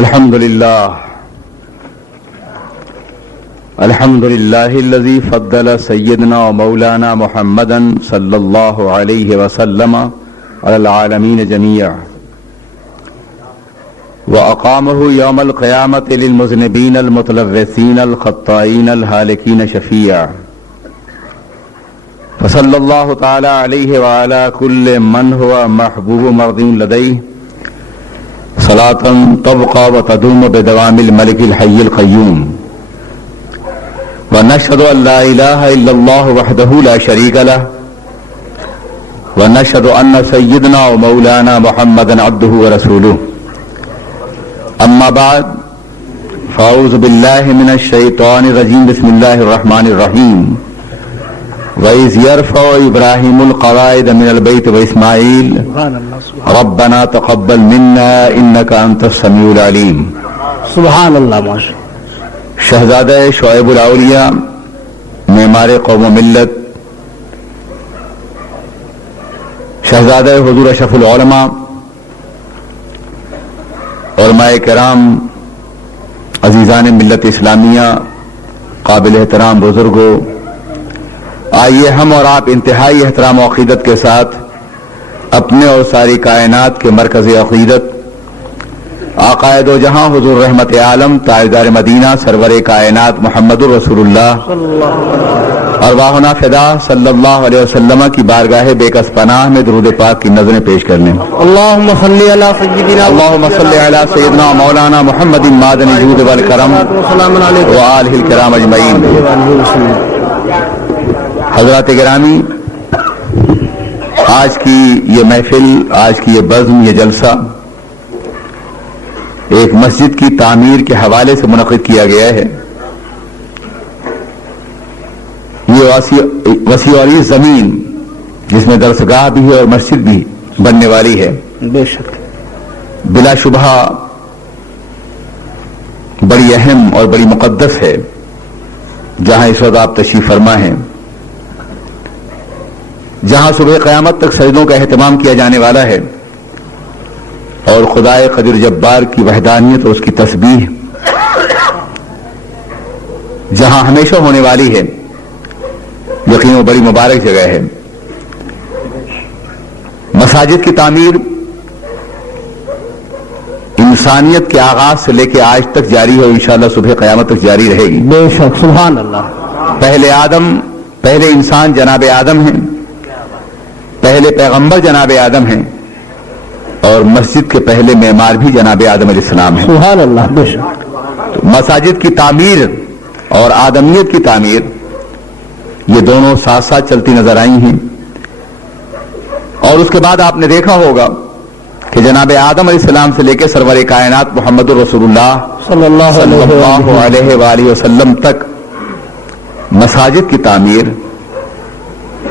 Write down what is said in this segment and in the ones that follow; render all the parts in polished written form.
الحمد لله الذي فضل سيدنا ومولانا محمدا صلى الله عليه وسلم على العالمين جميعا وأقامه يوم القيامة للمذنبين المتلوثين الخطائين الهالكين شفيعا فصلى الله تعالى عليه وعلى كل من هو محبوب مرضي لديه صلاة تبقى وتدوم بدوام الملك الحي القيوم ونشهد أن لا إله إلا الله وحده لا شريك له ونشهد أن سيدنا ومولانا محمدا عبده ورسوله أما بعد فأعوذ بالله من الشيطان الرجيم بسم الله الرحمن الرحيم وَإِذْ يَرْفَعُ إِبْرَاهِيمُ الْقَوَاعِدَ مِنَ الْبَيْتِ وَإِسْمَاعِيلُ رَبَّنَا تَقَبَّلْ مِنَّا إِنَّكَ أَنْتَ السَّمِيعُ الْعَلِيمُ سبحان اللہ ماشاء شہزادہ شعیب الاولیاء معمار قوم و ملت شہزادہ حضور اشرف العلماء علماء کرام عزیزان ملت اسلامیہ قابل احترام بزرگوں، آئیے ہم اور آپ انتہائی احترام و عقیدت کے ساتھ اپنے اور ساری کائنات کے مرکز عقیدت آقائے دو جہاں حضور رحمت عالم تاجدار مدینہ سرور کائنات محمد الرسول اللہ ارواحنا فدا صلی اللہ علیہ وسلم کی بارگاہ بے کس پناہ میں درود پاک کی نظریں پیش کر لیں۔ اللہم صلی علی سیدنا اللہم صلی علی سیدنا مولانا محمد معدن الجود والکرم وآلہ الکرام اجمعین۔ حضرات گرامی، آج کی یہ محفل، آج کی یہ بزم، یہ جلسہ ایک مسجد کی تعمیر کے حوالے سے منعقد کیا گیا ہے۔ یہ وسیع اور عریض زمین جس میں درسگاہ بھی ہے اور مسجد بھی بننے والی ہے، بے شک بلا شبہ بڑی اہم اور بڑی مقدس ہے، جہاں اس وقت آپ تشریف فرما ہیں، جہاں صبح قیامت تک سجدوں کا اہتمام کیا جانے والا ہے اور خدائے قدیر جبار کی وحدانیت اور اس کی تسبیح جہاں ہمیشہ ہونے والی ہے، یقیناً بڑی مبارک جگہ ہے۔ مساجد کی تعمیر انسانیت کے آغاز سے لے کے آج تک جاری ہے اور انشاءاللہ صبح قیامت تک جاری رہے گی۔ بے شک سبحان اللہ۔ پہلے انسان جناب آدم ہیں، پہلے پیغمبر جناب آدم ہیں، اور مسجد کے پہلے معمار بھی جناب آدم علیہ السلام ہیں۔ سبحان اللہ بے شک۔ تو مساجد کی تعمیر اور آدمیت کی تعمیر یہ دونوں ساتھ ساتھ چلتی نظر آئی ہیں، اور اس کے بعد آپ نے دیکھا ہوگا کہ جناب آدم علیہ السلام سے لے کے سرور کائنات محمد الرسول اللہ صلی اللہ علیہ وآلہ وسلم تک مساجد کی تعمیر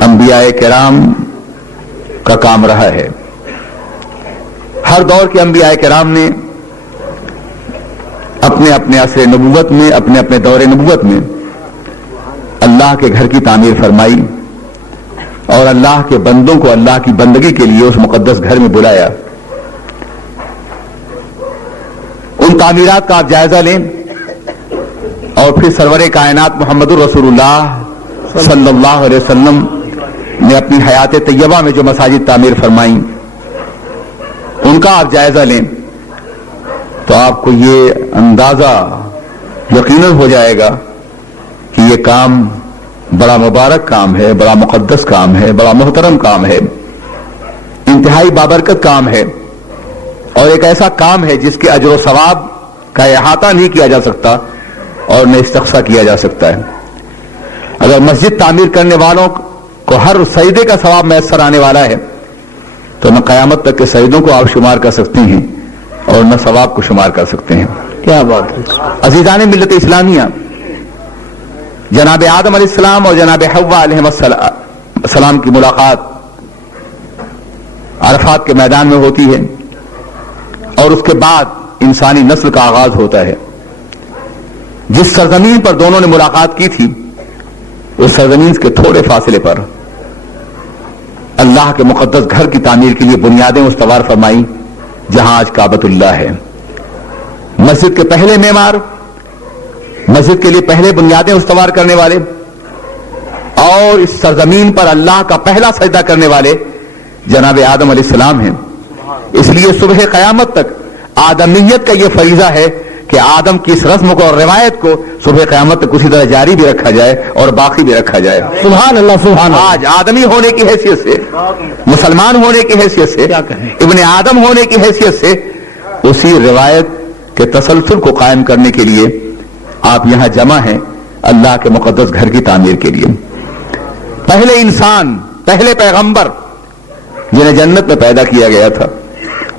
انبیاء کرام کا کام رہا ہے۔ ہر دور کے انبیاء کرام نے اپنے اپنے عصر نبوت میں، اپنے اپنے دور نبوت میں اللہ کے گھر کی تعمیر فرمائی اور اللہ کے بندوں کو اللہ کی بندگی کے لیے اس مقدس گھر میں بلایا۔ ان تعمیرات کا آپ جائزہ لیں اور پھر سرور کائنات محمد الرسول اللہ صلی اللہ علیہ وسلم نے اپنی حیات طیبہ میں جو مساجد تعمیر فرمائیں ان کا آپ جائزہ لیں تو آپ کو یہ اندازہ یقیناً ہو جائے گا کہ یہ کام بڑا مبارک کام ہے، بڑا مقدس کام ہے، بڑا محترم کام ہے، انتہائی بابرکت کام ہے، اور ایک ایسا کام ہے جس کے اجر و ثواب کا احاطہ نہیں کیا جا سکتا اور نہ استقصا کیا جا سکتا ہے۔ اگر مسجد تعمیر کرنے والوں کو ہر سجدے کا ثواب میسر آنے والا ہے تو نہ قیامت تک کے سجدوں کو آپ شمار کر سکتے ہیں اور نہ ثواب کو شمار کر سکتے ہیں۔ کیا بات ہے۔ عزیزان ملت اسلامیہ، جناب آدم علیہ السلام اور جناب حوا علیہ السلام کی ملاقات عرفات کے میدان میں ہوتی ہے، اور اس کے بعد انسانی نسل کا آغاز ہوتا ہے۔ جس سرزمین پر دونوں نے ملاقات کی تھی اس سرزمین کے تھوڑے فاصلے پر اللہ کے مقدس گھر کی تعمیر کے لیے بنیادیں استوار فرمائی، جہاں آج کعبۃ اللہ ہے۔ مسجد کے پہلے معمار, مسجد کے لیے پہلے بنیادیں استوار کرنے والے, اور اس سرزمین پر اللہ کا پہلا سجدہ کرنے والے جناب آدم علیہ السلام ہیں. اس لیے صبح قیامت تک آدمیت کا یہ فریضہ ہے کہ آدم کی اس رسم کو اور روایت کو صبح قیامت تک اسی طرح جاری بھی رکھا جائے اور باقی بھی رکھا جائے. سبحان اللہ سبحان اللہ. آج آدمی ہونے کی حیثیت سے, مسلمان ہونے کی حیثیت سے, ابن آدم ہونے کی حیثیت سے اسی روایت کے تسلسل کو قائم کرنے کے لیے آپ یہاں جمع ہیں اللہ کے مقدس گھر کی تعمیر کے لیے. پہلے انسان, پہلے پیغمبر جنہیں جنت میں پیدا کیا گیا تھا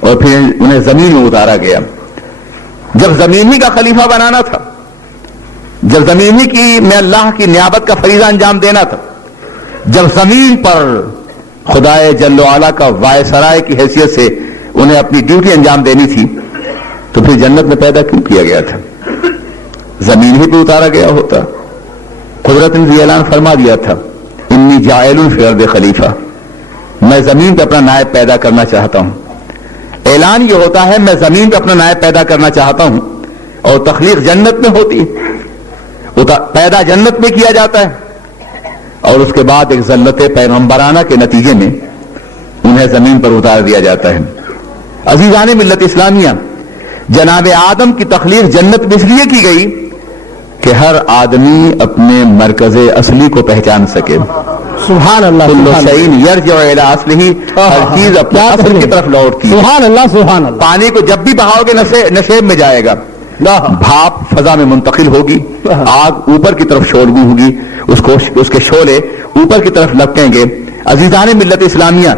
اور پھر انہیں زمین میں اتارا گیا. جب زمین ہی کا خلیفہ بنانا تھا, جب زمین ہی کی میں اللہ کی نیابت کا فریضہ انجام دینا تھا, جب زمین پر خدائے جل و علا کا وائسرائے کی حیثیت سے انہیں اپنی ڈیوٹی انجام دینی تھی, تو پھر جنت میں پیدا کیوں کیا گیا تھا؟ زمین ہی پہ اتارا گیا ہوتا. قدرت نے یہ اعلان فرما دیا تھا انی جاعل فی الارض خلیفہ, میں زمین پہ اپنا نائب پیدا کرنا چاہتا ہوں. اعلان یہ ہوتا ہے میں زمین پہ اپنا نائب پیدا کرنا چاہتا ہوں, اور تخلیق جنت میں ہوتی ہے, پیدا جنت میں کیا جاتا ہے, اور اس کے بعد ایک ذلت پیغمبرانہ کے نتیجے میں انہیں زمین پر اتار دیا جاتا ہے. عزیزان ملت اسلامیہ, جناب آدم کی تخلیق جنت میں اس لیے کی گئی کہ ہر آدمی اپنے مرکز اصلی کو پہچان سکے. سبحان اللہ سبحان اللہ. یرجع الی اصلہ, ہر چیز اپنے اصل کی طرف لوٹتی ہے. سبحان اللہ سبحان اللہ. پانی کو جب بھی بہاؤ گے نشیب میں جائے گا, بھاپ فضا میں منتقل ہوگی, آگ اوپر کی طرف شعلہ ہوگی, اس کے شعلے اوپر کی طرف لپٹیں گے. عزیزان ملت اسلامیہ,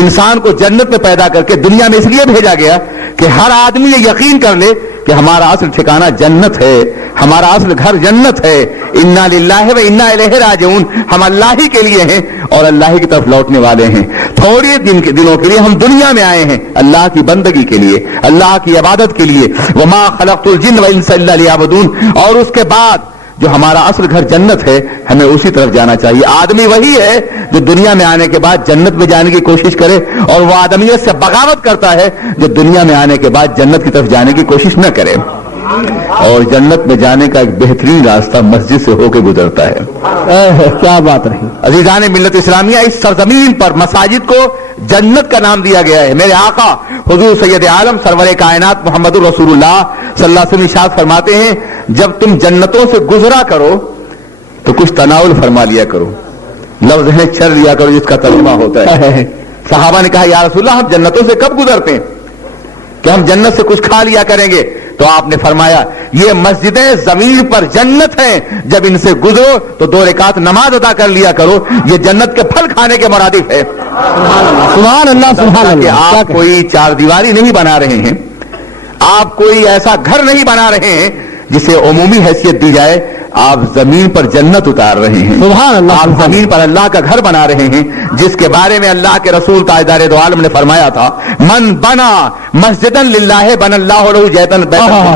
انسان کو جنت میں پیدا کر کے دنیا میں اس لیے بھیجا گیا کہ ہر آدمی یہ یقین کر لے کہ ہمارا اصل ٹھکانہ جنت ہے, ہمارا اصل گھر جنت ہے. انا للہ و انا الیہ راجعون, ہم اللہ ہی کے لیے ہیں اور اللہ ہی کی طرف لوٹنے والے ہیں. تھوڑے دنوں کے لیے ہم دنیا میں آئے ہیں اللہ کی بندگی کے لیے, اللہ کی عبادت کے لیے. وما خلقت الجن والانس الا لیعبدون, اور اس کے بعد جو ہمارا اصل گھر جنت ہے ہمیں اسی طرف جانا چاہیے. آدمی وہی ہے جو دنیا میں آنے کے بعد جنت میں جانے کی کوشش کرے, اور وہ آدمیت سے بغاوت کرتا ہے جو دنیا میں آنے کے بعد جنت کی طرف جانے کی کوشش نہ کرے. اور جنت میں جانے کا ایک بہترین راستہ مسجد سے ہو کے گزرتا ہے. کیا بات رہی. عزیزان ملت اسلامیہ, اس سرزمین پر مساجد کو جنت کا نام دیا گیا ہے. میرے آقا حضور سید عالم سرور کائنات محمد رسول اللہ صلی اللہ علیہ وسلم ارشاد فرماتے ہیں جب تم جنتوں سے گزرا کرو تو کچھ تناول فرما لیا کرو, لفظ ہے چر لیا کرو جس کا ترجمہ ہوتا ہے. صحابہ نے کہا یا رسول اللہ ہم جنتوں سے کب گزرتے ہیں کہ ہم جنت سے کچھ کھا لیا کریں گے؟ تو آپ نے فرمایا یہ مسجدیں زمین پر جنت ہیں, جب ان سے گزرو تو 2 رکعت نماز ادا کر لیا کرو, یہ جنت کے پھل کھانے کے مرادف ہے. سبحان اللہ سبحان اللہ. آپ کوئی چار دیواری نہیں بنا رہے ہیں, آپ کوئی ایسا گھر نہیں بنا رہے ہیں جسے عمومی حیثیت دی جائے, آپ زمین پر جنت اتار رہے ہیں. سبحان اللہ. آپ زمین پر اللہ کا گھر بنا رہے ہیں جس کے بارے میں اللہ کے رسول تاجدار دو عالم نے فرمایا تھا من بنا مسجدا للہ بن اللہ لہ بیتا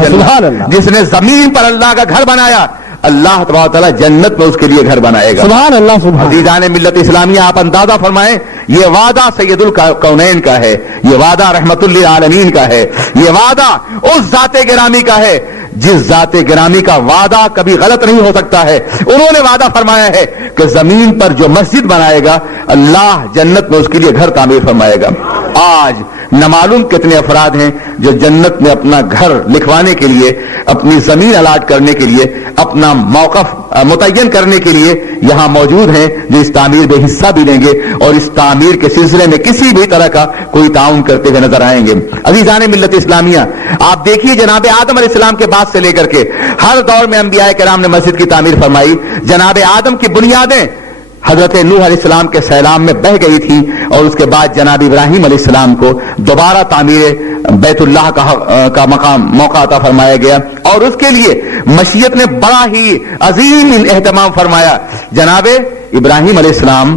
سبحان اللہ. جس نے زمین پر اللہ کا گھر بنایا اللہ تبارک تعالیٰ جنت میں اس کے لیے گھر بنائے گا. سبحان اللہ سبحان. عزیزان ملت اسلامیہ, آپ اندازہ فرمائیں یہ وعدہ سید الکونین کا ہے, یہ وعدہ رحمت للعالمین کا ہے, یہ وعدہ اس ذات گرامی کا ہے جس ذات گرامی کا وعدہ کبھی غلط نہیں ہو سکتا ہے. انہوں نے وعدہ فرمایا ہے کہ زمین پر جو مسجد بنائے گا اللہ جنت میں اس کے لیے گھر تعمیر فرمائے گا. آج نہ معلوم کتنے افراد ہیں جو جنت میں اپنا گھر لکھوانے کے لیے, اپنی زمین الاٹ کرنے کے لیے, اپنا موقف متعین کرنے کے لیے یہاں موجود ہیں, جو اس تعمیر میں حصہ بھی لیں گے اور اس تعمیر کے سلسلے میں کسی بھی طرح کا کوئی تعاون کرتے ہوئے نظر آئیں گے. عزیزان ملت اسلامیہ, آپ دیکھیے جناب آدم علیہ السلام کے بعد سے لے کر کے ہر دور میں انبیاء کرام نے مسجد کی تعمیر فرمائی. جناب آدم کی بنیادیں حضرت نوح علیہ السلام کے سیلاب میں بہ گئی تھی, اور اس کے بعد جناب ابراہیم علیہ السلام کو دوبارہ تعمیر بیت اللہ کا موقع عطا فرمایا گیا, اور اس کے لیے مشیت نے بڑا ہی عظیم اہتمام فرمایا. جناب ابراہیم علیہ السلام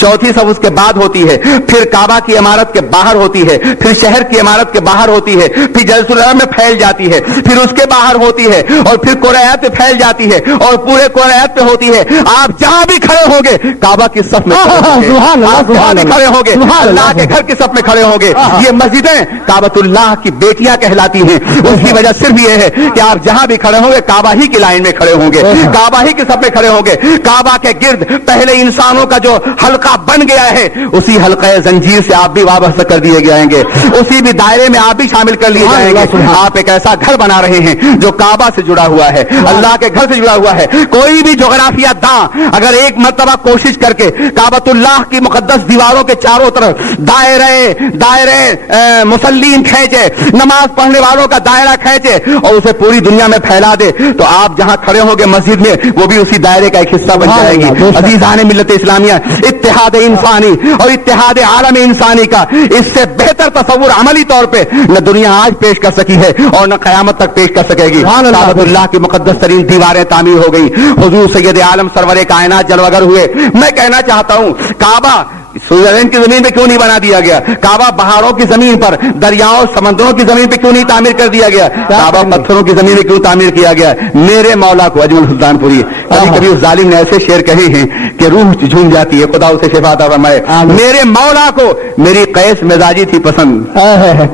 چوتھی صف اس کے بعد ہوتی ہے, پھر کعبہ کی عمارت کے باہر ہوتی ہے, پھر شہر کی عمارت کے باہر ہوتی ہے, پھر جلسہ العلم میں پھیل جاتی ہے, پھر اس کے باہر ہوتی ہے, اور پھر قرآت پہ پھیل جاتی ہے, اور پورے قرآت پہ ہوتی ہے. آپ جہاں بھی کھڑے ہوں گے کعبہ کی صف میں آپ جہاں بھی کھڑے ہوں گے اللہ کے گھر کی صف میں کھڑے ہوں گے. یہ مسجدیں کعبۃ اللہ کی بیٹیاں کہلاتی ہیں. اس کی وجہ صرف یہ ہے کہ آپ جہاں بھی کھڑے ہوں گے کعبہ ہی کی لائن میں کھڑے ہوں گے, کعبہ ہی کی صف میں کھڑے ہوں گے. کعبہ کے گرد پہلے انسانوں کا جو حلقہ بن گیا ہے اسی حلقہ زنجیر سے آپ بھی وابستہ کر دیے جائیں گے, اسی بھی دائرے میں آپ بھی شامل کر لیے جائیں گے. آپ ایک ایسا گھر بنا رہے ہیں جو کعبہ سے جڑا ہوا ہے, اللہ کے گھر سے جڑا ہوا ہے. کوئی بھی جغرافیہ داں اگر ایک مرتبہ کوشش کر کے کعبۃ اللہ کی مقدس دیواروں کے چاروں طرف دائرے مسلین کھینچے, نماز پڑھنے والوں کا دائرہ کھینچے اور اسے پوری دنیا میں پھیلا دے تو آپ جہاں کھڑے ہوں گے مسجد میں وہ بھی اسی دائرے کا ایک حصہ بن جائے گی. عزیزان ملت اسلامیہ, اتحاد انسانی اور اتحاد عالم انسانی کا اس سے بہتر تصور عملی طور پہ نہ دنیا آج پیش کر سکی ہے اور نہ قیامت تک پیش کر سکے گی. کعبۃ اللہ کی مقدس ترین دیواریں تعمیر ہو گئی, حضور سید عالم سرور کائنات جلوہ گر ہوئے. میں کہنا چاہتا ہوں کعبہ سوئٹزرلینڈ کی زمین پہ کیوں نہیں بنا دیا گیا, کعبہ پہاڑوں کی زمین پر, دریاؤں سمندروں کی زمین پہ کیوں نہیں تعمیر کر دیا گیا, کعبہ پتھروں کی زمین پہ کیوں تعمیر کیا گیا. میرے مولا کو اجمل سلطان پوری کبھی کبھی اس ظالم نے ایسے شعر کہے ہیں کہ روح جھوم جاتی ہے, خدا اسے شفا عطا فرمائے. میرے مولا کو میری قیس مزاجی تھی پسند,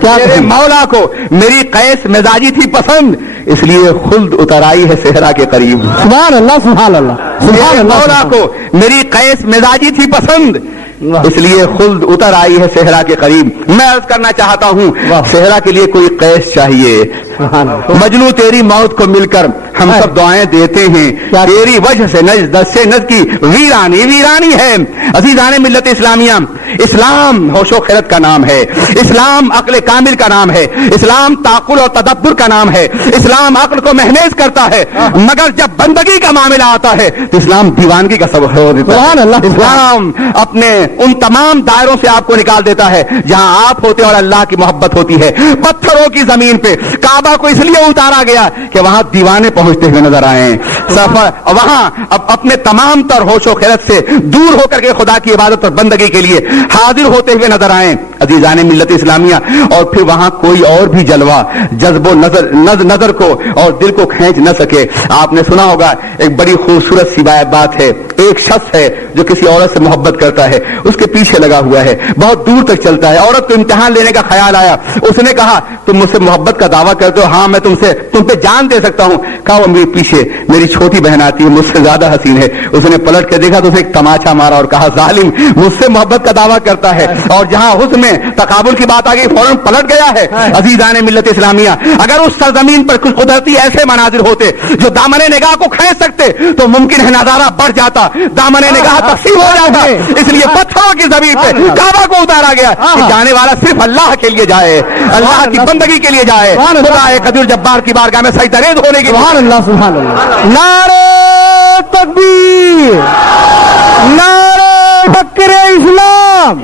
میرے مولا کو میری قیس مزاجی تھی پسند, اس لیے خلد اتر آئی ہے صحرا کے قریب. سبحان اللہ سبحان اللہ. میرے مولا کو میری قیس مزاجی تھی پسند, اس لیے خلد اتر آئی ہے صحرا کے قریب. میں عرض کرنا چاہتا ہوں صحرا کے لیے کوئی قیس چاہیے. مجنو تیری موت کو مل کر ہم سب دعائیں دیتے ہیں, تیری وجہ سے دست سے نز کی ویرانی ویرانی ہے. عزیزان ملت اسلامیہ, اسلام ہوش و خیرت کا نام ہے, اسلام عقل کامل کا نام ہے, اسلام تعقل اور تدبر کا نام ہے, اسلام عقل کو محمیز کرتا ہے, مگر جب بندگی کا معاملہ آتا ہے تو اسلام دیوانگی کا سبب ہو دیتا ہے. اسلام اپنے ان تمام دائروں سے آپ کو نکال دیتا ہے جہاں آپ ہوتے اور اللہ کی محبت ہوتی ہے. پتھروں کی زمین پہ کعبہ کو اس لیے اتارا گیا کہ وہاں دیوانے پہنچتے ہوئے نظر آئے, سفر وہاں اپنے تمام تر ہوش و خیرت سے دور ہو کر کے خدا کی عبادت اور بندگی کے لیے حاضر ہوتے ہوئے نظر آئے. عزیزان ملت اسلامیہ, اور پھر وہاں کوئی اور بھی جلوہ جذب و نظر کو اور دل کو کھینچ نہ سکے. آپ نے سنا ہوگا ایک بڑی خوبصورت سی بات ہے, ایک شخص ہے جو کسی عورت سے محبت کرتا ہے, اس کے پیچھے لگا ہوا ہے, بہت دور تک چلتا ہے. عورت کو امتحان لینے کا خیال آیا, اس نے کہا تم مجھ سے محبت کا دعویٰ کرتے ہو, ہاں میں تم پہ جان دے سکتا ہوں. کہا وہ میرے پیچھے میری چھوٹی بہن آتی ہے, مجھ سے زیادہ حسین ہے. اس نے پلٹ کے دیکھا تو اسے ایک تماچا مارا اور کہا ظالم مجھ سے محبت کا دعویٰ کرتا ہے, اور جہاں حسن میں تقابل کی بات آ گئی فوراً پلٹ گیا ہے. عزیزان ملت اسلامیہ, اگر اس سرزمین پر کچھ قدرتی ایسے مناظر ہوتے جو دامن نگاہ کو کھینچ سکتے تو ممکن ہے نظارہ بڑھ جاتا, دامن نگاہ تقسیم ہو جاتا. اس لیے پتھروں کی زمین پہ کعبہ کو اتارا گیا کہ جانے والا صرف اللہ کے لیے جائے, اللہ کی بندگی کے لیے جائے, خدا قدیر جبار کی بارگاہ میں سجدہ ریز ہونے کی. سبحان اللہ سبحان اللہ. نعرہ تکبیر, نعرہ فکر اسلام,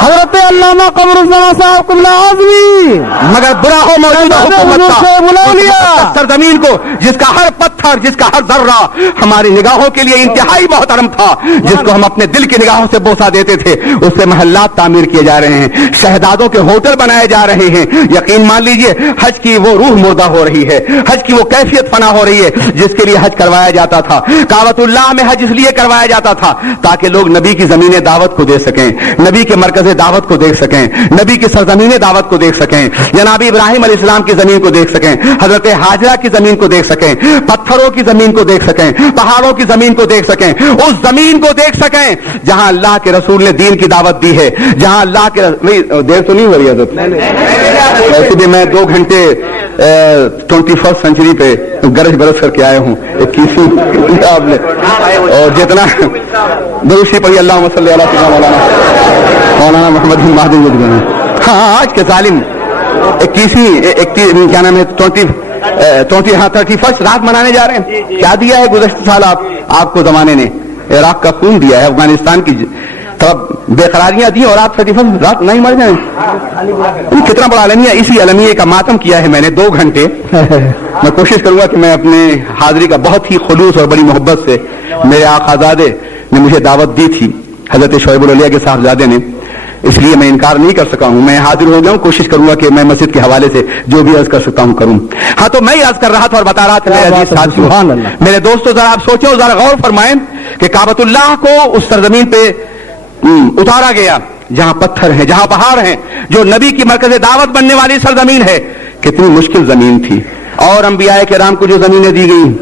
حضرت علامہ قمر الزمان صاحب قبلہ اعظمی. مگر برا ہو موجودہ حکومت کا سرزمین کو جس کا ہر پتھر, جس کا ہر ذرہ ہماری نگاہوں کے لیے انتہائی محترم تھا, جس کو ہم اپنے دل کی نگاہوں سے بوسہ دیتے تھے, اس سے محلات تعمیر کیے جا رہے ہیں, شہزادوں کے ہوٹل بنائے جا رہے ہیں. یقین مان لیجئے حج کی وہ روح مردہ ہو رہی ہے, حج کی وہ کیفیت فنا ہو رہی ہے جس کے لیے حج کروایا جاتا تھا. کعبۃ اللہ میں حج اس لیے کروایا جاتا تھا تاکہ لوگ نبی کی زمین دعوت کو دیکھ سکیں, نبی کے مرکز دعوت کو دیکھ سکیں, نبی کی سرزمین دعوت کو دیکھ سکیں, جناب ابراہیم علیہ السلام کی زمین کو دیکھ سکیں, حضرت ہاجرہ کی زمین کو دیکھ سکیں, پتھروں کی زمین کو دیکھ سکیں, پہاڑوں کی زمین کو دیکھ سکیں, اس زمین کو دیکھ سکیں جہاں اللہ کے رسول نے دین کی دعوت دی ہے, جہاں اللہ کے دیر تو نہیں ہو رہی حضرت, ایسے بھی میں 2 گھنٹے 21st سینچری پہ گرج برس کر کے آئے ہوں 21 آپ نے, اور جتنا دروشی پڑھی اللہم صلی اللہ علیہ مولانا محمد بن مہدی. ہاں آج کے ظالم 21 کیا نام ہے 31st رات منانے جا رہے ہیں. کیا دیا ہے گزشتہ سال آپ کو زمانے نے, عراق کا خون دیا ہے, افغانستان کی بے قراریاں دی اور آپ 31 رات نہیں مر جائیں. کتنا بڑا المیہ, اسی المیہ کا ماتم کیا ہے میں نے 2 گھنٹے. میں کوشش کروں گا کہ میں اپنے حاضری کا بہت ہی خلوص اور بڑی محبت سے, میرے آقازادے نے مجھے دعوت دی تھی حضرت شعیب العلیہ کے صاحبزادے نے، اس لیے میں انکار نہیں کر سکا ہوں، میں حاضر ہو گیا ہوں، کوشش کروں گا کہ میں مسجد کے حوالے سے جو بھی عرض کر سکتا ہوں کروں۔ ہاں تو میں عرض کر رہا تھا اور بتا رہا تھا میرے عزیز ساتھیو، میرے دوستو ذرا آپ سوچیں اور ذرا غور فرمائیں کہ کعبۃ اللہ کو اس سرزمین پہ اتارا گیا جہاں پتھر ہیں، جہاں پہاڑ ہیں، جو نبی کی مرکز دعوت بننے والی سرزمین ہے، کتنی مشکل زمین تھی۔ اور انبیاء کرام کو جو زمینیں دی گئی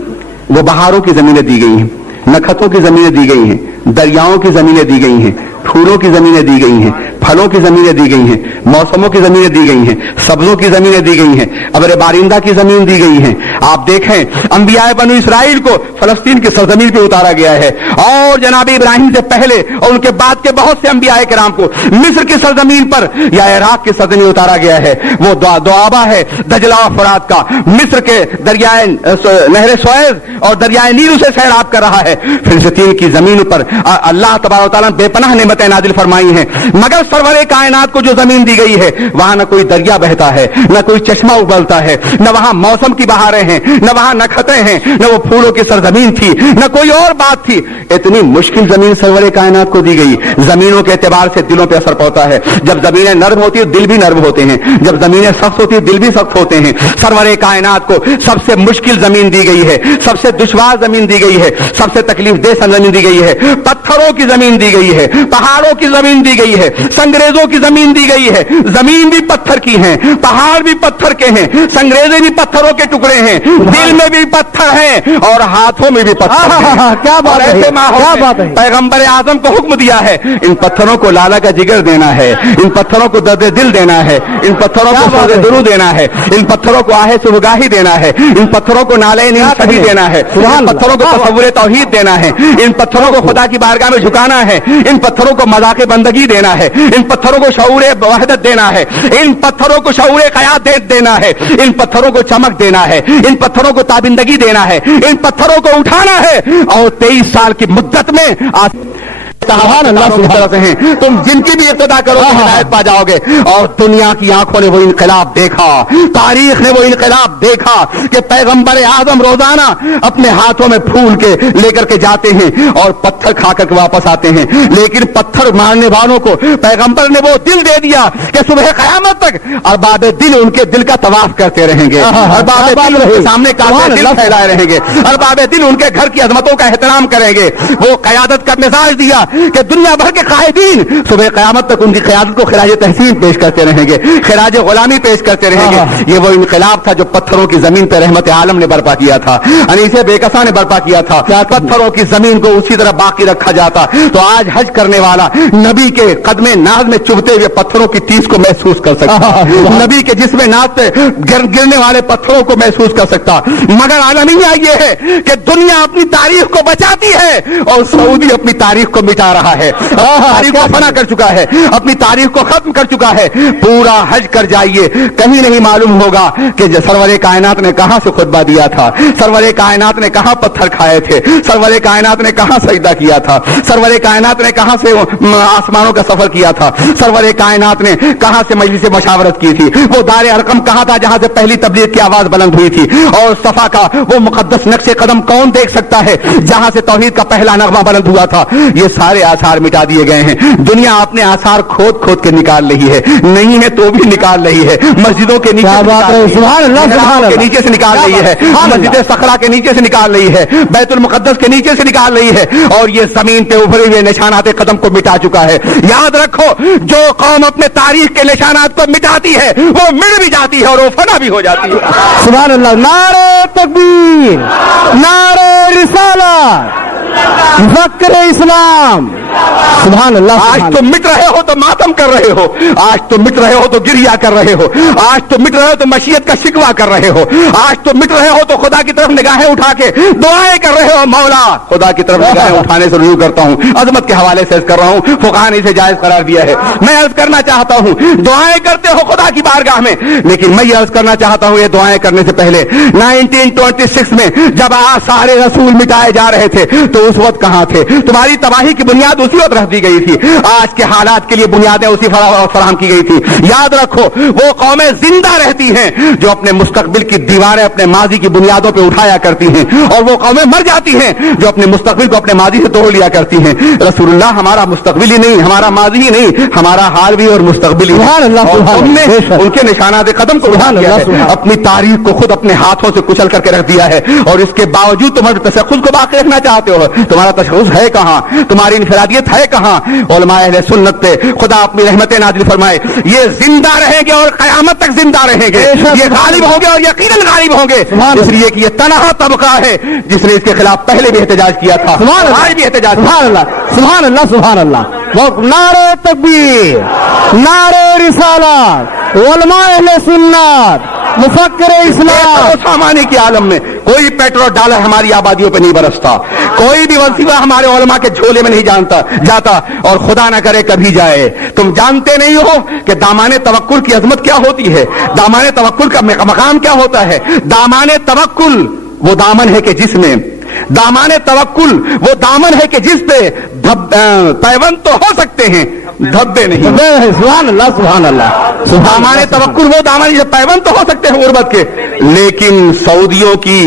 وہ بہاروں کی زمینیں دی گئی ہیں، نکھتوں کی زمینیں دی گئی ہیں، دریاؤں کی زمینیں دی گئی ہیں، پھولوں کی زمینیں دی گئی ہیں، پھلوں کی زمینیں دی گئی ہیں، موسموں کی زمینیں دی گئی ہیں، سبزوں کی زمینیں دی گئی ہیں، ابر بارندہ کی زمین دی گئی ہیں۔ آپ دیکھیں انبیاء بنو اسرائیل کو فلسطین کی سرزمین پہ اتارا گیا ہے، اور جناب ابراہیم سے پہلے اور ان کے بعد کے بہت سے انبیاء کرام کو مصر کی سرزمین پر یا عراق کی سرزمین اتارا گیا ہے۔ وہ دوآبا ہے دجلہ و فرات کا، مصر کے دریائے نہر سویز اور دریائے نیل اسے سیراب کر رہا ہے۔ فلسطین کی زمین پر اللہ تبارک و تعالیٰ نے بے پناہ نعمتیں نازل فرمائی ہیں، مگر سرور کائنات کو جو زمین دی گئی ہے وہاں نہ کوئی دریا بہتا ہے، نہ کوئی چشمہ ابلتا ہے، نہ وہاں موسم کی بہاریں ہیں، نہ وہاں نکھتیں ہیں، نہ وہ پھولوں کی سرزمین تھی، نہ کوئی اور بات تھی۔ اتنی مشکل زمین سرور کائنات کو دی گئی۔ زمینوں کے اعتبار سے دلوں پہ اثر پڑتا ہے، جب زمینیں نرم ہوتی ہیں دل بھی نرم ہوتے ہیں، جب زمینیں سخت ہوتی ہیں دل بھی سخت ہوتے ہیں۔ سرور کائنات کو سب سے مشکل زمین دی گئی ہے، سب سے دشوار زمین دی گئی ہے، سب سے تکلیف دہ زمین دی گئی ہے، پتھروں کی زمین دی گئی ہے، پہاڑوں کی زمین دی گئی ہے، سنگریزوں کی زمین دی گئی ہے۔ زمین بھی پتھر کی ہیں، پہاڑ بھی پتھر کے ہیں، سنگریزے بھی پتھروں کے ٹکڑے ہیں، دل میں بھی پتھر ہیں اور ہاتھوں میں بھی پتھر ہیں۔ کیا بات ہے، کیا بات ہے۔ پیغمبر اعظم کو حکم دیا ہے ان پتھروں کو لالا کا جگر دینا ہے، ان پتھروں کو درد دل دینا ہے، ان پتھروں کو سود درو دینا ہے، ان پتھروں کو آہ صبحگاہی دینا ہے، ان پتھروں کو نالے نیند شبی دینا ہے، ان پتھروں کو تصور توحید دینا ہے، ان پتھروں کو خدا کی بارگاہ میں جھکانا ہے، ان پتھروں کو مذاق بندگی دینا ہے، ان پتھروں کو شعور وحدت دینا ہے، ان پتھروں کو شعور قیادت دینا ہے، ان پتھروں کو چمک دینا ہے، ان پتھروں کو تابندگی دینا ہے، ان پتھروں کو اٹھانا ہے، اور 23 سال کی مدت میں سبحان اللہ کی طرف سے ہیں تم جن کی بھی ابتدا کرو گے ہدایت پا جاؤ گے۔ اور دنیا کی آنکھوں نے وہ انقلاب دیکھا، تاریخ نے وہ انقلاب دیکھا کہ پیغمبر اعظم روزانہ اپنے ہاتھوں میں پھول کے لے کر کے جاتے ہیں اور پتھر کھا کر کے واپس آتے ہیں، لیکن پتھر مارنے والوں کو پیغمبر نے وہ دل دے دیا کہ صبح قیامت تک ارباب دل ان کے دل کا طواف کرتے رہیں گے، ارباب دل ان کے سامنے کعبہ دل پھیلائے رہیں گے، ارباب دل ان کے گھر کی عظمتوں کا احترام کریں گے۔ وہ قیادت کا مزاج دیا کہ دنیا بھر کے قائدین صبح قیامت تک ان کی قیادت کو خراج تحسین پیش کرتے رہیں گے، خراج غلامی پیش کرتے رہیں گے۔ یہ وہ انقلاب تھا جو پتھروں کی زمین پہ رحمت عالم نے برپا کیا تھا، انیسے بیکسا نے برپا کیا تھا۔ پتھروں کی زمین کو اسی طرح باقی رکھا جاتا تو آج حج کرنے والا نبی کے قدم ناز میں چبھتے ہوئے پتھروں کی تیز کو محسوس کر سکتا، نبی کے جسم ناز پہ گرنے والے پتھروں کو محسوس کر سکتا۔ مگر عالمیہ یہ ہے کہ دنیا اپنی تاریخ کو بچاتی ہے اور سعودی اپنی تاریخ کو مٹا رہا ہے، تاریخ کو فنا کر چکا ہے، اپنی تاریخ کو ختم کر چکا ہے۔ پورا حج کر جائیے، کہیں نہیں معلوم ہوگا کہ سرور کائنات نے کہاں سے خطبہ دیا تھا، سرور کائنات نے کہاں پتھر کھائے تھے، سرور کائنات نے کہاں سجدہ کیا تھا، سرور کائنات نے کہاں سے آسمانوں کا سفر کیا تھا، سرور کائنات نے کہاں سے مجلس مشاورت کی تھی، وہ دار ارقم کہاں تھا جہاں سے پہلی تبلیغ کی آواز بلند ہوئی تھی، اور صفا کا وہ مقدس نقش قدم کون دیکھ سکتا ہے جہاں سے توحید کا پہلا نغمہ بلند ہوا تھا۔ یہ سارے آثار مٹا دیے گئے ہیں۔ دنیا اپنے آثار کھود کھود کے نکال رہی ہے، نہیں ہے تو بھی نکال رہی ہے، مسجدوں کے نیچے کے نیچے سے نکال رہی ہے، مسجد صخرہ کے نیچے سے نکال رہی ہے، بیت المقدس کے نیچے سے نکال رہی ہے، اور یہ زمین پہ ابھرے ہوئے نشانات قدم کو مٹا چکا ہے۔ یاد رکھو جو قوم اپنے تاریخ کے نشانات کو مٹاتی ہے وہ مٹ بھی جاتی ہے اور وہ فنا بھی ہو جاتی ہے۔ سبحان اللہ، نعرہ تکبیر، نعرہ رسالت، فخر اسلام، سبحان اللہ۔ آج تو مٹ رہے ہو تو ماتم کر رہے ہو، آج تو مٹ رہے ہو تو گریا کر رہے ہو، آج تو مٹ رہے ہو تو مشیت کا شکوہ کر رہے ہو، آج تو مٹ رہے ہو تو خدا کی طرف نگاہیں اٹھا کے دعائیں کر رہے ہو۔ مولا خدا کی طرف نگاہیں اٹھانے سے رجوع کرتا ہوں، عظمت کے حوالے سے عرض کر رہا ہوں، فقہاء نے اسے جائز قرار دیا ہے۔ میں عرض کرنا چاہتا ہوں دعائیں کرتے ہو خدا کی بارگاہ میں، لیکن میں یہ عرض کرنا چاہتا ہوں یہ دعائیں کرنے سے پہلے 1926 میں جب آثار رسول مٹائے جا رہے تھے تو اس وقت کہاں تھے؟ تمہاری تباہی کی بنیاد بنیاد اسی وقت رکھ دی گئی تھی, آج کے حالات کے لیے بنیادیں اسی فراہم کی گئی تھی. یاد رکھو وہ قومیں زندہ رہتی ہیں جو اپنے مستقبل کی دیواریں اپنے ماضی کی بنیادوں پہ اٹھایا کرتی ہیں, اور وہ قومیں مر جاتی ہیں جو اپنے مستقبل کو اپنے ماضی سے توڑ لیا کرتی ہیں. رسول اللہ ہمارا مستقبل ہی نہیں, ہمارا ماضی ہی نہیں, ہمارا حال بھی اور مستقبل ہی. ہم نے ان کے نشانات قدم کو اٹھا لیا ہے, اپنی تاریخ کو خود اپنے ہاتھوں سے کچل کر کے رکھ دیا ہے, اور اس کے باوجود تم تشخص کو باقی رکھنا چاہتے ہو. تمہارا تشخص ہے کہاں, تمہاری انفرادیت ہے کہاں؟ علماء اہل سنت پہ خدا اپنی رحمت نازل فرمائے, یہ زندہ رہیں گے اور قیامت تک زندہ رہیں گے, یہ غالب ہوں گے اور یقیناً غالب ہوں گے, اس لیے کہ یہ تنہا طبقہ ہے جس نے اس کے خلاف پہلے بھی احتجاج کیا تھا, آج بھی احتجاج. سبحان اللہ, سبحان اللہ, سبحان اللہ. نعرہ تکبیر, نعرہ رسالت, علماء اہل سنت, مفکر اسلام. سامانی کے عالم میں کوئی پیٹرول ڈالر ہماری آبادیوں پہ نہیں برستا, کوئی بھی وظیفہ ہمارے علماء کے جھولے میں نہیں جاتا, اور خدا نہ کرے کبھی جائے. تم جانتے نہیں ہو کہ دامان توکل کی عظمت کیا ہوتی ہے, دامان توکل کا مقام کیا ہوتا ہے. دامان توکل وہ دامن ہے کہ جس میں, دامان توکل وہ دامن ہے کہ جس پہ پیوند تو ہو سکتے ہیں, دھبے نہیں. سبحان اللہ, سبحان اللہ. دامان توکل وہ دامن جس پہ پیوند تو ہو سکتے ہیں غربت کے, لیکن سعودیوں کی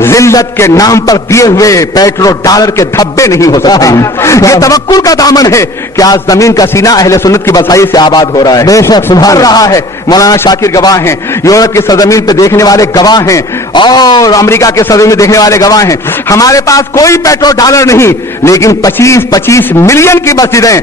ذلت کے نام پر دیے ہوئے پیٹرول ڈالر کے دھبے نہیں ہو سکتے ہیں. یہ توکل کا دامن ہے کہ آج زمین کا سینہ اہل سنت کی بسائی سے آباد ہو رہا ہے, بے شک سبحان رہا ہے. مولانا شاکر گواہ ہیں, یورپ کی سرزمین پہ دیکھنے والے گواہ ہیں, اور امریکہ کے سرزمین میں دیکھنے والے گواہ ہیں. ہمارے پاس کوئی پیٹرول ڈالر نہیں, لیکن 25 ملین کی مسجدیں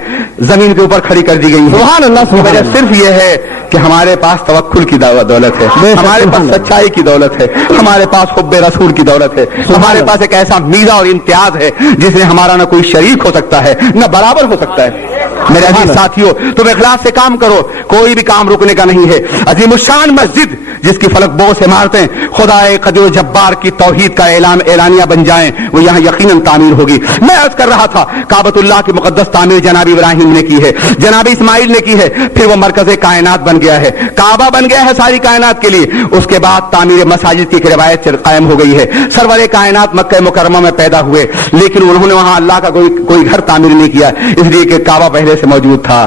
زمین کے اوپر کھڑی کر دی گئی ہیں. سبحان اللہ, سبحان اللہ. صرف یہ ہے کہ ہمارے پاس توکل کی دولت ہے, ہمارے پاس سچائی کی دولت ہے, ہمارے پاس حب رسول کی دولت ہے, ہمارے پاس ایک ایسا میزہ اور امتیاز ہے جس میں ہمارا نہ کوئی شریک ہو سکتا ہے نہ برابر ہو سکتا ہے. میرے عزیز ساتھیوں, تم اخلاص سے کام کرو, کوئی بھی کام رکنے کا نہیں ہے. عظیم الشان مسجد جس کی فلک بوس عمارتیں خدا قدیر جبار کی توحید کا اعلانیہ بن جائیں, وہ یہاں یقیناً تعمیر ہوگی. میں عرض کر رہا تھا کعبۃ اللہ کی مقدس تعمیر جناب ابراہیم نے کی ہے, جناب اسماعیل نے کی ہے, پھر وہ مرکز کائنات بن گیا ہے, کعبہ بن گیا ہے ساری کائنات کے لیے. اس کے بعد تعمیر مساجد کی ایک روایت قائم ہو گئی ہے. سرور کائنات مکہ مکرمہ میں پیدا ہوئے, لیکن انہوں نے وہاں اللہ کا کوئی گھر تعمیر نہیں کیا, اس لیے کہ کعبہ پہلے سے موجود تھا.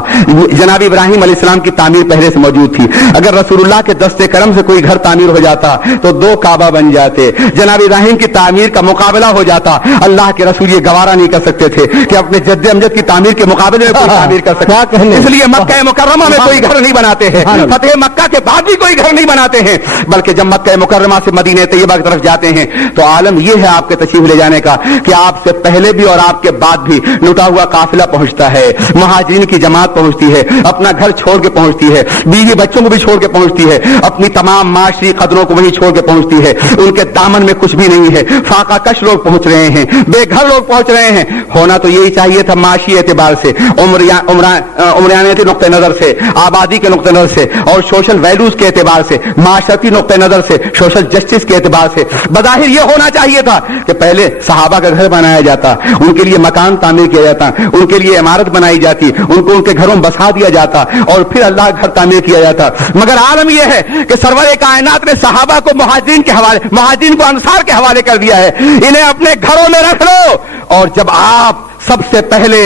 جناب ابراہیم علیہ السلام کی تعمیر پہلے سے موجود تھی. اگر رسول اللہ کے دست کرم سے کوئی گھر تعمیر ہو جاتا تو 2 کعبہ بن جاتے. جناب ابراہیم کی تعمیر کا مقابلہ ہو جاتا. اللہ کے رسول یہ گوارا نہیں کر سکتے تھے کہ اپنے جد امجد کی تعمیر کے مقابلے میں کوئی تعمیر کر سکتا, اس لیے مکہ مکرمہ میں کوئی گھر نہیں بناتے ہیں. فتح مکہ کے بعد بھی کوئی گھر نہیں بناتے ہیں, بلکہ جب مکہ مکرمہ سے مدینہ طیبہ کی طرف جاتے ہیں تو عالم یہ ہے آپ کے تشریف لے جانے کا کہ آپ سے پہلے بھی اور آپ کے بعد بھی لٹا ہوا قافلہ پہنچتا ہے, مہاجرین کی جماعت پہنچتی ہے, اپنا گھر چھوڑ کے پہنچتی ہے, بیوی بچوں کو بھی چھوڑ کے پہنچتی ہے, اپنی تمام معاشری قدروں کو وہی چھوڑ کے پہنچتی ہے. ان کے دامن میں کچھ بھی نہیں ہے, فاقہ کش لوگ پہنچ رہے ہیں, بے گھر لوگ پہنچ رہے ہیں. ہونا تو یہی چاہیے تھا معاشی اعتبار سے, عمرانیتی نقطہ نظر سے, آبادی کے نقطہ نظر سے, اور سوشل ویلیوز کے اعتبار سے, معاشرتی نقطہ نظر سے, سوشل جسٹس کے اعتبار سے بظاہر یہ ہونا چاہیے تھا کہ پہلے صحابہ کا گھر بنایا جاتا, ان کے لیے مکان تعمیر کیا جاتا, ان کے لیے عمارت بنائی جاتی, ان کو ان کے گھروں میں بسا دیا جاتا, اور پھر اللہ کا گھر تعمیر کیا جاتا. مگر عالم یہ ہے کہ سرور کائنات نے صحابہ کو مہاجرین کے حوالے, مہاجرین کو انصار کے حوالے کر دیا ہے. انہیں اپنے گھروں میں رکھ لو, اور جب آپ سب سے پہلے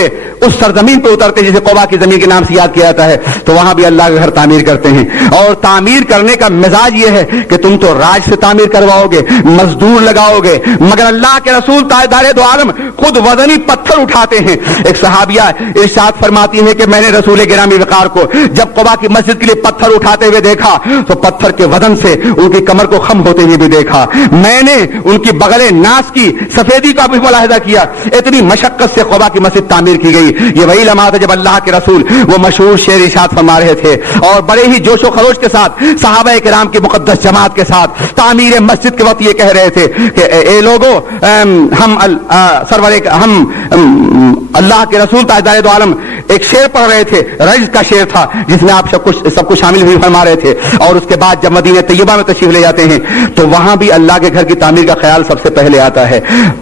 اس سرزمین پہ اترتے جسے قبا کی زمین کے نام سے یاد کیا جاتا ہے, تو وہاں بھی اللہ کا گھر تعمیر کرتے ہیں. اور تعمیر کرنے کا مزاج یہ ہے کہ تم تو راج سے تعمیر کرواؤ گے, مزدور لگاؤ گے, مگر اللہ کے رسول تاجدار دو عالم خود وزنی پتھر اٹھاتے ہیں. ایک صحابیہ ارشاد فرماتی ہے کہ میں نے رسول گرامی وقار کو جب قبا کی مسجد کے لیے پتھر اٹھاتے ہوئے دیکھا تو پتھر کے وزن سے ان کی کمر کو خم ہوتے ہوئے بھی دیکھا. میں نے ان کی بغل ناس کی سفیدی کا بھی ملاحظہ کیا. اتنی مشقت سے قبا کی مسجد تعمیر کی گئی. یہ وہی لمحہ تھا جب اللہ کے رسول وہ مشہور شعر ارشاد فرما رہے تھے, اور بڑے ہی جوش و خروش کے ساتھ صحابہ کرام کی مقدس جماعت کے ساتھ تعمیر مسجد کے وقت یہ کہہ رہے تھے کہ اے لوگوں, ہم اللہ کے رسول تاجدار دو عالم ایک شعر پڑھ رہے تھے, رجز کا شعر تھا جس میں آپ سب کچھ شامل ہوئی فرما رہے تھے. اور اس کے بعد جب مدینہ طیبہ میں تشریف لے جاتے ہیں تو وہاں بھی اللہ کے گھر کی تعمیر کا خیال سب سے پہلے آتا ہے.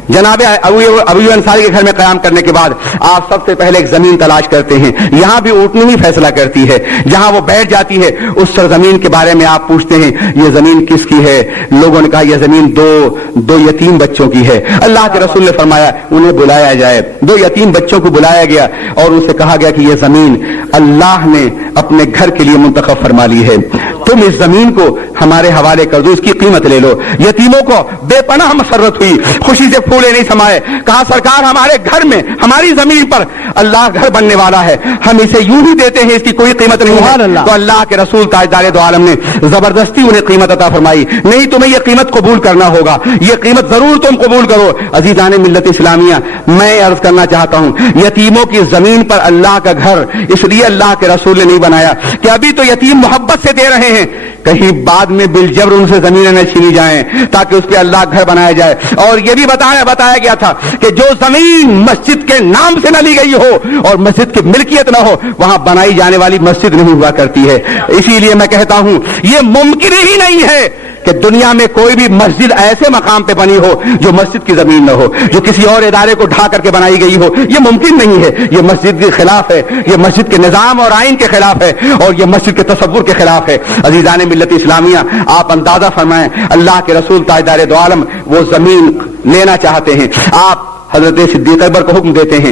جناب ابو انصاری کے گھر میں قیام کرنے کرنے کے بعد آپ سب سے پہلے ایک زمین تلاش کرتے ہیں. یہاں بھی اونٹنی ہی فیصلہ کرتی ہے. جہاں وہ بیٹھ جاتی ہے اس سرزمین کے بارے میں آپ پوچھتے ہیں یہ زمین کس کی ہے؟ لوگوں نے کہا یہ زمین دو یتیم بچوں کی ہے. اللہ کے رسول نے فرمایا انہیں بلایا جائے. 2 یتیم بچوں کو بلایا گیا اور ان سے کہا گیا کہ یہ زمین اللہ نے اپنے گھر کے لیے منتخب فرما لی ہے, تم اس زمین کو ہمارے حوالے کر دو, اس کی قیمت لے لو. یتیموں کو بے پناہ مسرت ہوئی, خوشی سے پھولے نہیں سمائے. کہا سرکار ہمارے گھر میں ہماری زمین پر اللہ گھر بننے والا ہے, ہم اسے یوں ہی دیتے ہیں, اس کی کوئی قیمت نہیں ہے. تو اللہ کے رسول تاجدار دو عالم نے زبردستی انہیں قیمت عطا فرمائی. نہیں تمہیں یہ قیمت قبول کرنا ہوگا, یہ قیمت ضرور تم قبول کرو. عزیزان ملت اسلامیہ, میں عرض کرنا چاہتا ہوں یتیموں کی زمین پر اللہ کا گھر اس لیے اللہ کے رسول نے نہیں بنایا کہ ابھی تو یتیم محبت سے دے رہے ہیں, کہیں بعد میں بالجبر ان سے زمینیں نہ چھینی جائیں تاکہ اس پہ اللہ گھر بنایا جائے. اور یہ بھی بتایا گیا تھا کہ جو زمین مسجد کے نام سے نہ لی گئی ہو اور مسجد کی ملکیت نہ ہو وہاں بنائی جانے والی مسجد نہیں ہوا کرتی ہے. اسی لیے میں کہتا ہوں یہ ممکن ہی نہیں ہے کہ دنیا میں کوئی بھی مسجد ایسے مقام پہ بنی ہو جو مسجد کی زمین نہ ہو, جو کسی اور ادارے کو ڈھا کر کے بنائی گئی ہو. یہ ممکن نہیں ہے, یہ مسجد کے خلاف ہے, یہ مسجد کے نظام اور آئین کے خلاف ہے, اور یہ مسجد کے تصور کے خلاف ہے. عزیزان ملت اسلامیہ, آپ اندازہ فرمائیں اللہ کے رسول تاجدار دو عالم وہ زمین لینا چاہتے ہیں, آپ حضرت صدیق اکبر کو حکم دیتے ہیں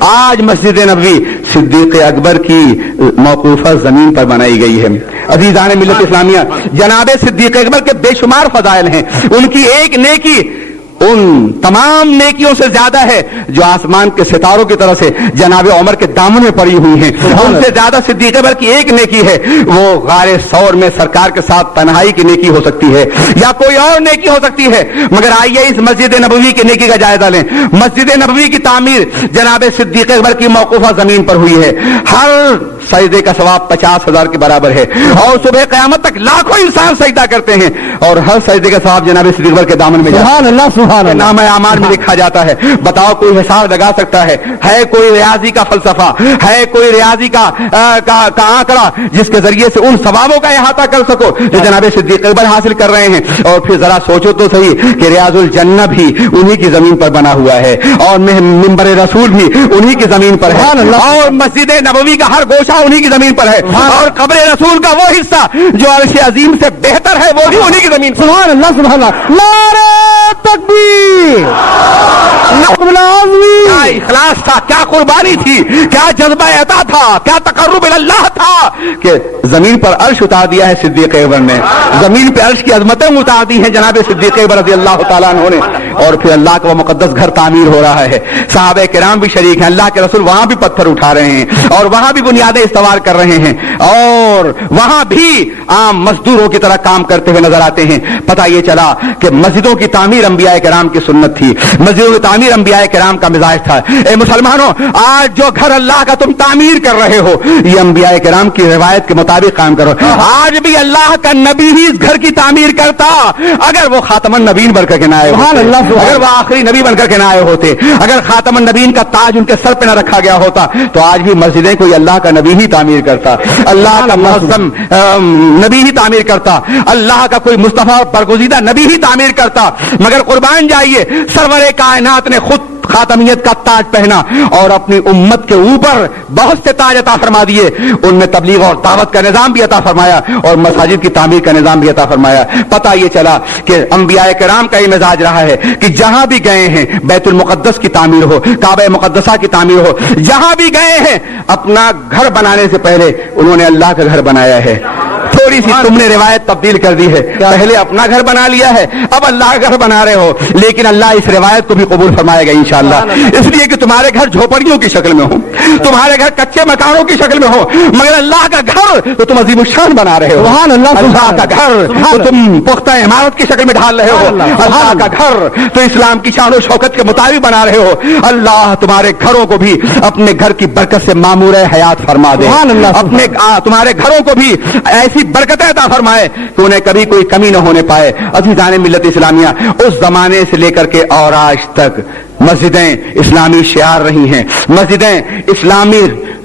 آج مسجد نبوی صدیق اکبر کی موقوفہ زمین پر بنائی گئی ہے. عزیزان ملت اسلامیہ, جناب صدیق اکبر کے بے شمار فضائل ہیں, ان کی ایک نیکی ان تمام نیکیوں سے زیادہ ہے جو آسمان کے ستاروں کی طرح سے جناب عمر کے دامن میں پڑی ہوئی ہیں. ان سے زیادہ صدیق اکبر کی ایک نیکی ہے, وہ غار ثور میں سرکار کے ساتھ تنہائی کی نیکی ہو سکتی ہے یا کوئی اور نیکی ہو سکتی ہے. مگر آئیے اس مسجد نبوی کی نیکی کا جائزہ لیں. مسجد نبوی کی تعمیر جناب صدیق اکبر کی موقوفہ زمین پر ہوئی ہے. ہر سجدے کا ثواب 50,000 کے برابر ہے, اور صبح قیامت تک لاکھوں انسان سجدہ کرتے ہیں, اور ہر سجدے کا ثواب جناب صدیق اکبر کے دامن میں سبحان اللہ سبحان اللہ نام اعمال میں لکھا جاتا ہے. بتاؤ کوئی حساب لگا سکتا ہے کوئی ریاضی کا فلسفہ, ہے کوئی ریاضی کا آنکڑا جس کے ذریعے سے ان ثوابوں کا احاطہ کر سکو جو جناب صدیق اکبر حاصل کر رہے ہیں؟ اور پھر ذرا سوچو تو صحیح کہ ریاض الجنہ بھی انہی کی زمین پر بنا ہوا ہے, اور منبر رسول بھی انہی کی زمین پر ہے, اور مسجد نبوی کا ہر گوشہ انہی کی زمین پر ہے, اور قبر رسول کا وہ حصہ جو عرش عظیم سے بہتر ہے وہ بھی انہی کی زمین پر. سبحان اللہ سبحان اللہ, نعرہ تکبیر, کیا اخلاص تھا, کیا قربانی تھی, کیا جذبہ عطا تھا, کیا تقرب اللہ تھا کہ زمین پر عرش اتار دیا ہے صدیق اکبر نے, زمین پہ عرش کی عظمتیں اتار دی ہیں جناب صدیق اکبر رضی اللہ تعالیٰ عنہ نے. اور پھر اللہ کا وہ مقدس گھر تعمیر ہو رہا ہے, صحابہ کرام بھی شریک ہیں, اللہ کے رسول وہاں بھی پتھر اٹھا رہے ہیں اور وہاں بھی بنیادیں استوار کر رہے ہیں, اور وہاں بھی عام مزدوروں کی طرح کام کرتے ہوئے نظر آتے ہیں. پتہ یہ چلا کہ مسجدوں کی تعمیر انبیاء کرام کی سنت تھی, مسجدوں کی تعمیر انبیاء کرام کا مزاج تھا. اے مسلمانوں, آج جو گھر اللہ کا تم تعمیر کر رہے ہو یہ انبیاء کرام کی روایت کے مطابق قائم کرو. آج بھی اللہ کا نبی ہی اس گھر کی تعمیر کرتا, اگر وہ خاتم النبیین بن کر کے نہ آئے ہوتے, اگر وہ آخری نبی بن کر کے نہ آئے ہوتے, اگر خاتم النبیین کا تاج ان کے سر پہ نہ رکھا گیا ہوتا تو آج بھی مسجدیں کوئی اللہ کا نبی ہی تعمیر کرتا, اللہ کا معظم نبی ہی تعمیر کرتا, اللہ کا کوئی مصطفیٰ برگزیدہ نبی ہی تعمیر کرتا. مگر قربان جائیے, سرور کائنات نے خود خاتمیت کا تاج پہنا اور اپنی امت کے اوپر بہت سے تاج عطا فرما دیے. ان میں تبلیغ اور دعوت کا نظام بھی عطا فرمایا اور مساجد کی تعمیر کا نظام بھی عطا فرمایا. پتہ یہ چلا کہ انبیاء کرام کا یہ مزاج رہا ہے کہ جہاں بھی گئے ہیں, بیت المقدس کی تعمیر ہو, کعبہ مقدسہ کی تعمیر ہو, جہاں بھی گئے ہیں اپنا گھر بنانے سے پہلے انہوں نے اللہ کا گھر بنایا ہے. تھوڑی سی تم نے روایت تبدیل کر دی ہے, پہلے اپنا گھر بنا لیا ہے, اب اللہ کا گھر بنا رہے ہو, لیکن اللہ اس روایت کو بھی قبول فرمائے گا انشاءاللہ, اس لیے کہ تمہارے گھر جھوپڑیوں کی شکل میں ہو, تمہارے گھر کچے مکانوں کی شکل میں ہو, مگر اللہ کا گھر تو تم عظیم الشان بنا رہے ہو. اللہ کا گھر تو تم پختہ عمارت کی شکل میں ڈھال رہے ہو, اللہ کا گھر تو اسلام کی شان و شوکت کے مطابق بنا رہے ہو. اللہ تمہارے گھروں کو بھی اپنے گھر کی برکت سے معمور حیات فرما دے, اپنے تمہارے گھروں کو بھی ایسی برکتیں عطا فرمائے کہ انہیں کبھی کوئی کمی نہ ہونے پائے. عزیزان ملت اسلامیہ, اس زمانے سے لے کر کے اور آج تک مسجدیں اسلامی شعار رہی ہیں, مسجدیں اسلامی